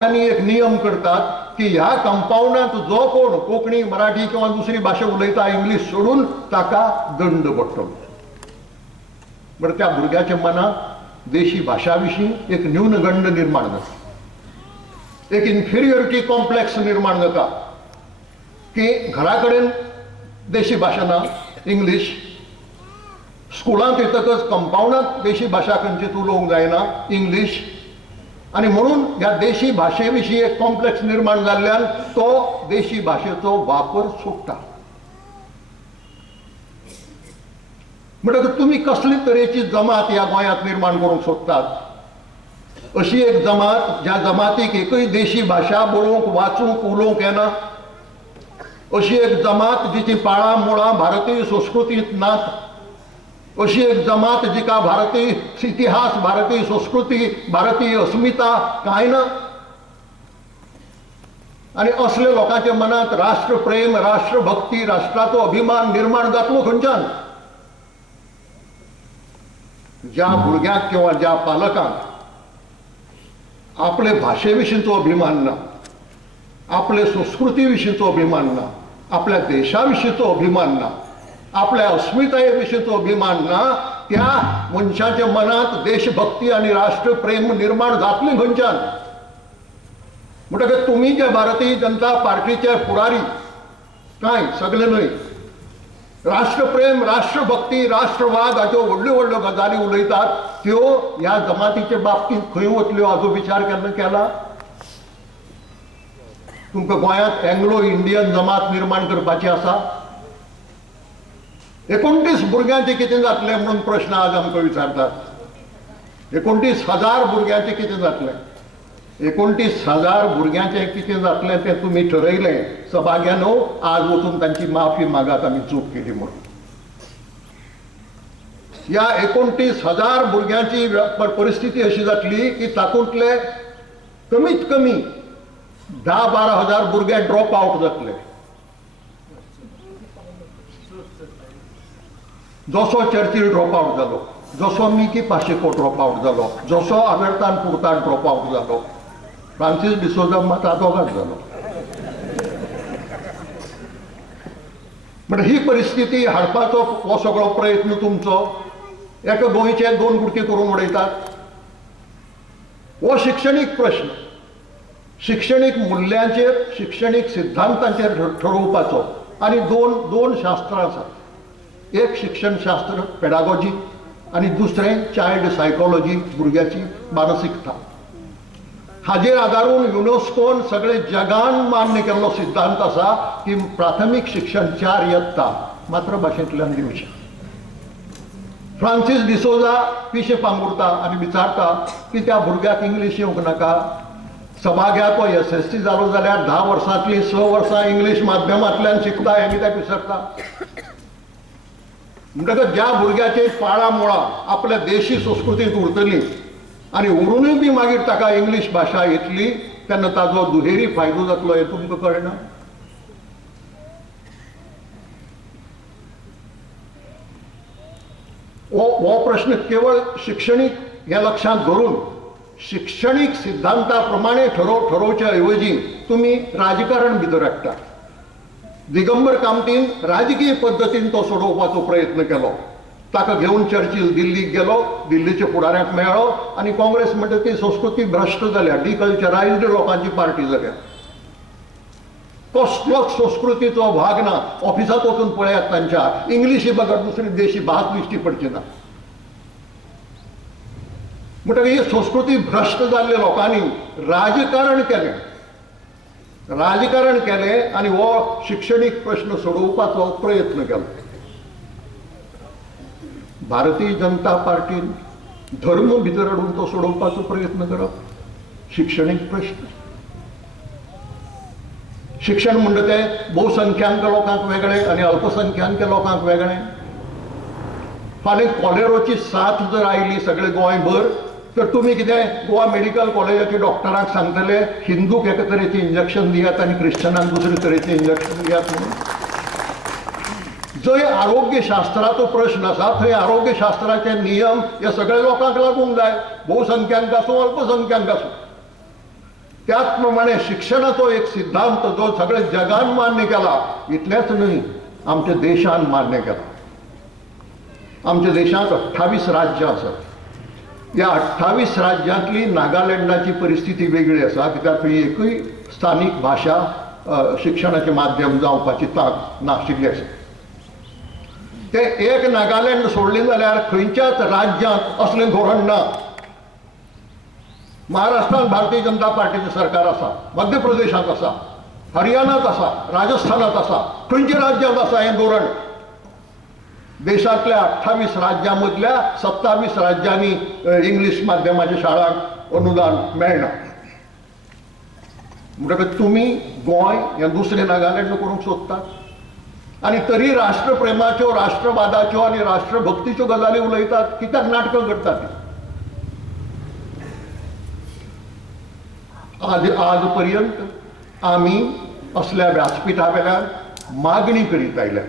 आणि एक नियम करतात की ह्या कंपाऊंडात जो कोण कोकणी मराठी किंवा दुसरी भाषा उलयता इंग्लिश सोडून ताका दंड पडटलो। बरं त्या भुरग्याच्या मनात देशी भाषाविषयी एक न्यूनगंड निर्माण जाता, एक इन्फिरियरिटी कॉम्प्लेक्स निर्माण जाता की घराकडेन देशी भाषा ना इंग्लिश, स्कुलांत येतकच कंपाऊंडात देशी भाषा खंयचीच उलोवंक जायना इंग्लिश, आणि म्हणून या देशी भाषेविषयी एक कॉम्प्लेक्स निर्माण जाल्ल्यान तो देशी भाषेचो वापर सुटता। म्हणटकच तुम्ही कसली तरेची जमात या गोंयांत निर्माण करूंक सोदतात? अशी एक जमात ज्या जमातीक एकय देशी भाषा बरोवंक वाचूंक उलोवंक येना, अशी एक जमात जिची पाळां मुळां भारतीय संस्कृतींत नात, अशी एक जमात जिका भारतीय इतिहास, भारतीय संस्कृती, भारतीय अस्मिता काय ना, आणि असले लोकांच्या मनात राष्ट्रप्रेम, राष्ट्रभक्ती, राष्ट्राचो अभिमान निर्माण जातलो खंयच्यान? ज्या भुरग्याक किंवा ज्या पालकांक आपले भाषेविशींचो अभिमान ना, आपले संस्कृती विशींचो अभिमान ना, आपल्या देशाविशींचो अभिमान ना, आपल्या अस्मितायेविशींचो अभिमान ना, त्या मनशाच्या मनात देशभक्ती आणि राष्ट्रप्रेम निर्माण जातली खंयच्यान? म्हणटकच तुम्ही जे भारतीय जनता पार्टीचे फुडारी काय सगळे न्हय, राष्ट्रप्रेम, राष्ट्रभक्ती, राष्ट्रवाद हाच्यो व्हडल्यो व्हडल्यो गजाली उलयतात, त्यो ह्या जमातीच्या बाबतींत खंय वतल्यो हाचो विचार केन्ना केला? तुमकां गोंयांत एंग्लो इंडियन जमात निर्माण करपाची आसा? 29 भुरग्यांचे कितें जातलें म्हणून प्रश्न आज आमकां विचारतात। 29,000 भुरग्यांचे कितें जातलें? 29,000 भुरग्यांचे कितें जातलें तें तुमी ठरयलें सभाग्यानो, आज वचून तांची माफी मागात आमी चूक केली म्हणून। या 29,000 भुरग्यांची परिस्थिती अशी जातली की तातूंतले कमीत कमी 10-12,000 भुरगे ड्रॉप आउट जातले। जसो चर्चिल ड्रॉप आउट जालो, जसो मिकी पाशेको ड्रॉप आउट जालो, जसो आबेर्तान पुर्ताड ड्रॉप आउट जालो, फ्रांसीस डिसोजा मातादोगाच जालो। म्हणजे ही परिस्थिती हाडपाचो हो सगळो प्रयत्न तुमचो एका गोंयचे 2 बुडके करून उडयतात। हो शिक्षणीक प्रश्न, शिक्षणीक मूल्यांचेर, शिक्षणीक सिद्धांतांचेर ठरोवपाचो, आणि दोन शास्त्रां आसात, एक शिक्षण शास्त्र पेडागॉजी आणि दुसरें चायल्ड सायकोलॉजी, भुरग्याची मानसिकता। हाजेर आदारून युनेस्कोन सगळे जगान मान्य केल्लो सिद्धांत आसा की प्राथमीक शिक्षण 4 इयत्ता मातृभाशेंतल्यान दिवचें। फ्रांसीस डिसोजा पिशे पांगुरता आनी विचारता की त्या भुरग्याक इंग्लीश येवंक नाका। सभाग्या तो SSC जालो जाल्यार 10 वर्सांतली 6 वर्सां इंग्लीश माध्यमांतल्यान शिकता हें कित्याक विसरता? म्हणटकच ज्या भुरग्याचे पाळा मुळां आपल्या देशी संस्कृतींत उरतली आनी उरूनय बी मागीर ताका इंग्लीश भाशा येतली तेन्ना ताजो दुहेरी फायदो जातलो हें तुमकां कळना? हो प्रश्न केवळ शिक्षणीक हे लक्षांत धरून शिक्षणीक सिद्धांता प्रमाणे ठरोवच्या ऐवजी तुम्ही राजकारण भितर हाडटा। दिगंबर कामतीन राजकीय पद्धतीन तो सोडोवपाचो प्रयत्न केलो, ताका घेवन चर्चिल दिल्लीक गेलो, दिल्लीच्या फुडाऱ्यांक मेळ्ळो आणि काँग्रेस म्हणटा ती संस्कृती भ्रश्ट जाल्या, डिकल्चरायज्ड लोकांची पार्टी जाल्या। कसलोच संस्कृतीचो भाग ना। ऑफिसात वचून पळयात तांच्या इंग्लिशी बगत दुसरी देशी भास दिश्टी पडची ना। म्हणटकीर ही संस्कृती भ्रश्ट जाल्ल्या लोकांनी राजकारण केलें आणि हो शिक्षणीक प्रश्न सोडोवपाचो प्रयत्न केलो। भारतीय जनता पार्टीन धर्म भितर हाडून तो सोडोवपाचो प्रयत्न करप, शिक्षणीक प्रश्न। शिक्षण म्हणटा तें बहुसंख्यांक लोकांक वेगळें आणि अल्पसंख्यांक लोकांक वेगळें। फाल्यां कॉलेरोची साथ जर आयली सगळे गोंयभर तर तुम्ही कितें गोवा मेडिकल कॉलेजाच्या डॉक्टरांक सांगतले हिंदूक एका तरेचें इंजेक्शन दियात आणि क्रिश्चनांक दुसरे तरेचें इंजेक्शन दियात म्हणून? जंय आरोग्यशास्त्राचो प्रश्न आसा थंय आरोग्यशास्त्राचे नियम हे सगळे लोकांक लागूंक जाय, बहुसंख्यांक आसूं अल्पसंख्यांक आसूं। त्याचप्रमाणे शिक्षणाचो एक सिद्धांत जो सगळे जगान मान्य केला, इतलेच न्हय आमच्या देशान मान्य केला। आमच्या देशात 28 राज्यां आसात। या 28 राज्यांतली नागालँडाची परिस्थिती वेगळी आसा, कित्याक थंय एकूय स्थानीक भाषा शिक्षणाचें माध्यम जावपाची तांक नाशिल्ली आसा। ते एक नागालँड सोडलें जाल्यार खंयच्याच राज्यांत असलें धोरण ना। महाराष्ट्रात भारतीय जनता पार्टीचें सरकार आसा, मध्य प्रदेशात आसा, हरियाणात आसा, राजस्थानात आसा, खंयच्या राज्यांत आसा हें धोरण? देशातल्या 28 राज्यांमदल्या 27 राज्यांनी इंग्लिश माध्यमाच्या शाळांक अनुदान मेळना। म्हणटकच तुमी गोंय हें दुसरें नागालँड करूंक सोदतात आनी तरी राष्ट्रप्रेमाच्यो, राष्ट्रवादाच्यो आनी राष्ट्रभक्तीच्यो गजाली उलयतात। कित्याक नाटकां करतात? आज पर्यंत आमी असल्या व्यासपीठा वेल्यान मागणी करीत आयल्या।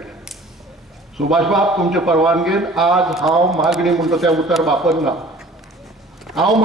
सुभाष बाब, तुमचे परवानगेन आज हांव मागणी म्हणटा तें उतर वापरना। हांव